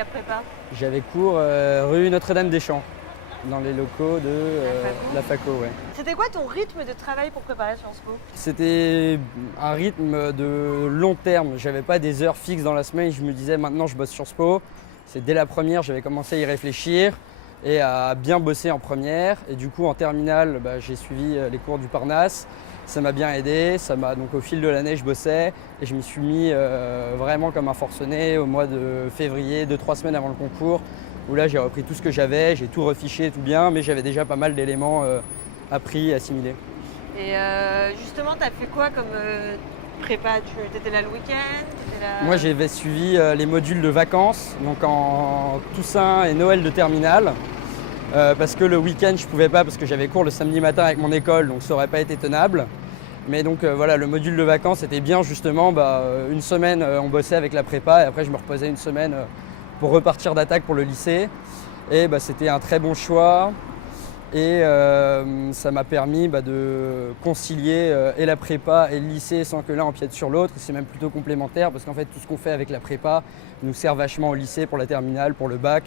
la prépa? J'avais cours rue Notre-Dame-des-Champs, dans les locaux de la faco, ouais. C'était quoi ton rythme de travail pour préparer Sciences Po? C'était un rythme de long terme. J'avais pas des heures fixes dans la semaine. Je me disais maintenant je bosse Sciences Po. C'est dès la première, j'avais commencé à y réfléchir et à bien bosser en première. Et du coup en terminale, j'ai suivi les cours du Parnasse. Ça m'a bien aidé. Donc au fil de l'année, je bossais et je m'y suis mis vraiment comme un forcené au mois de février, 2-3 semaines avant le concours, où là j'ai repris tout ce que j'avais, j'ai tout refiché, tout bien, mais j'avais déjà pas mal d'éléments appris, assimilés. Et justement, tu as fait quoi comme prépa? Tu étais là le week-end? Moi j'avais suivi les modules de vacances, donc en Toussaint et Noël de terminale, parce que le week-end je pouvais pas parce que j'avais cours le samedi matin avec mon école, donc ça aurait pas été tenable. Mais donc voilà, le module de vacances était bien justement, une semaine on bossait avec la prépa et après je me reposais une semaine pour repartir d'attaque pour le lycée. Et c'était un très bon choix et ça m'a permis de concilier et la prépa et le lycée sans que l'un empiète sur l'autre. C'est même plutôt complémentaire parce qu'en fait tout ce qu'on fait avec la prépa nous sert vachement au lycée pour la terminale, pour le bac,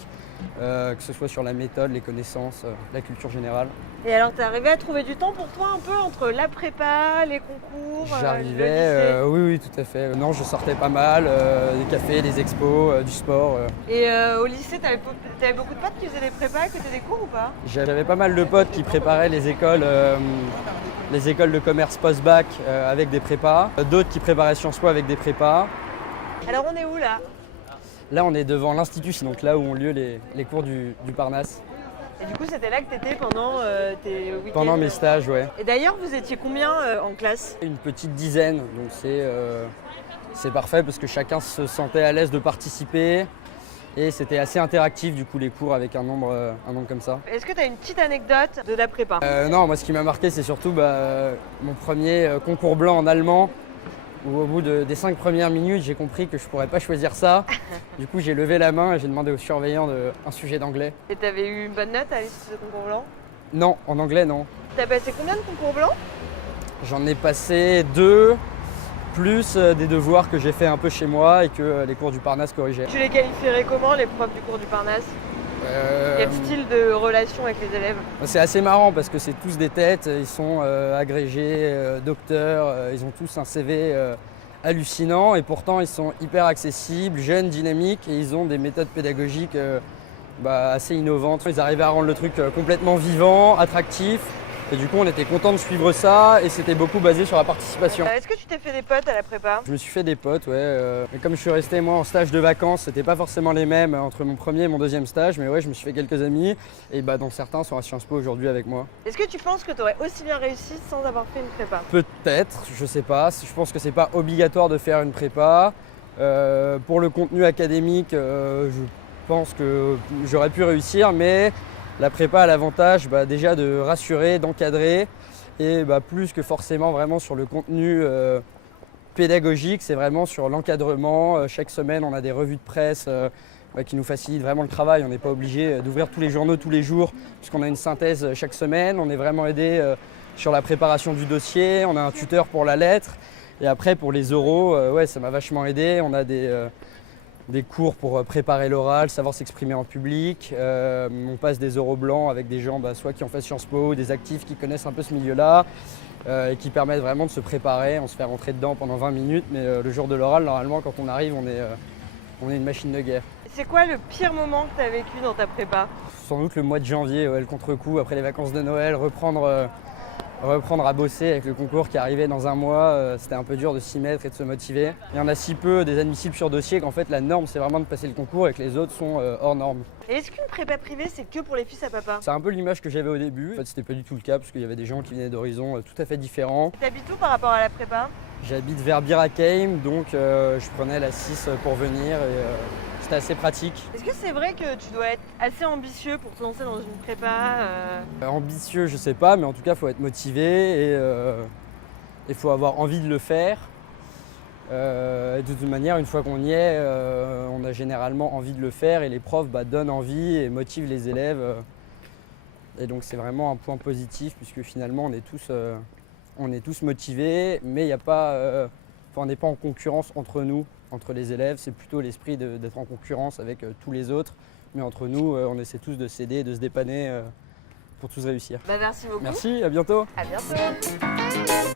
que ce soit sur la méthode, les connaissances, la culture générale. Et alors, t'es arrivé à trouver du temps pour toi un peu entre la prépa, les concours, J'arrivais, le lycée? oui, tout à fait. Non, je sortais pas mal, des cafés, des expos, du sport. Et au lycée, t'avais beaucoup de potes qui faisaient des prépas à côté des cours ou pas? J'avais pas mal de potes qui préparaient les écoles de commerce post-bac avec des prépas, d'autres qui préparaient Sciences Po avec des prépas. Alors, on est où là? Là, on est devant l'Institut, donc là où ont lieu les cours du Parnasse. Et du coup, c'était là que t'étais pendant tes week-ends? Pendant mes stages, ouais. Et d'ailleurs, vous étiez combien en classe? Une petite dizaine, donc c'est parfait parce que chacun se sentait à l'aise de participer. Et c'était assez interactif du coup les cours avec un nombre comme ça. Est-ce que tu as une petite anecdote de la prépa? Non, moi ce qui m'a marqué c'est surtout mon premier concours blanc en allemand où au bout des 5 premières minutes j'ai compris que je pourrais pas choisir ça. Du coup j'ai levé la main et j'ai demandé au surveillant un sujet d'anglais. Et tu avais eu une bonne note à ce concours blanc? Non, en anglais non. Tu as passé combien de concours blancs? J'en ai passé 2, plus des devoirs que j'ai fait un peu chez moi et que les cours du Parnasse corrigeaient. Tu les qualifierais comment les profs du cours du Parnasse? Quel style de relation avec les élèves? C'est assez marrant parce que c'est tous des têtes, ils sont agrégés, docteurs, ils ont tous un CV hallucinant et pourtant ils sont hyper accessibles, jeunes, dynamiques et ils ont des méthodes pédagogiques assez innovantes. Ils arrivaient à rendre le truc complètement vivant, attractif. Et du coup, on était content de suivre ça et c'était beaucoup basé sur la participation. Est-ce que tu t'es fait des potes à la prépa? Je me suis fait des potes, ouais. Mais comme je suis resté moi en stage de vacances, c'était pas forcément les mêmes entre mon premier et mon deuxième stage, mais ouais, je me suis fait quelques amis et dont certains sont à Sciences Po aujourd'hui avec moi. Est-ce que tu penses que tu aurais aussi bien réussi sans avoir fait une prépa? Peut-être, je sais pas. Je pense que c'est pas obligatoire de faire une prépa. Pour le contenu académique, je pense que j'aurais pu réussir, mais la prépa a l'avantage déjà de rassurer, d'encadrer et plus que forcément vraiment sur le contenu pédagogique, c'est vraiment sur l'encadrement. Chaque semaine, on a des revues de presse qui nous facilitent vraiment le travail. On n'est pas obligé d'ouvrir tous les journaux tous les jours puisqu'on a une synthèse chaque semaine. On est vraiment aidé sur la préparation du dossier. On a un tuteur pour la lettre et après pour les oraux, ça m'a vachement aidé. On a des cours pour préparer l'oral, savoir s'exprimer en public. On passe des oraux blancs avec des gens soit qui ont fait Sciences Po, des actifs qui connaissent un peu ce milieu-là et qui permettent vraiment de se préparer. On se fait rentrer dedans pendant 20 minutes, mais le jour de l'oral, normalement, quand on arrive, on est une machine de guerre. C'est quoi le pire moment que tu as vécu dans ta prépa? Sans doute le mois de janvier, le contre-coup, après les vacances de Noël, reprendre à bosser avec le concours qui arrivait dans un mois, c'était un peu dur de s'y mettre et de se motiver. Il y en a si peu des admissibles sur dossier qu'en fait la norme c'est vraiment de passer le concours et que les autres sont hors norme. Et est-ce qu'une prépa privée c'est que pour les fils à papa? C'est un peu l'image que j'avais au début. En fait c'était pas du tout le cas parce qu'il y avait des gens qui venaient d'horizons tout à fait différents. T'habites où par rapport à la prépa? J'habite vers Bir Hakeim, donc je prenais la 6 pour venir et c'était assez pratique. Est-ce que c'est vrai que tu dois être assez ambitieux pour te lancer dans une prépa? Ambitieux, je sais pas, mais en tout cas, il faut être motivé et il faut avoir envie de le faire. Et de toute manière, une fois qu'on y est, on a généralement envie de le faire et les profs donnent envie et motivent les élèves. Et donc, c'est vraiment un point positif puisque finalement, on est tous motivés, mais il n'y a pas on n'est pas en concurrence entre nous, entre les élèves, c'est plutôt l'esprit d'être en concurrence avec tous les autres. Mais entre nous, on essaie tous de s'aider, de se dépanner pour tous réussir. Merci beaucoup. Merci, à bientôt. À bientôt.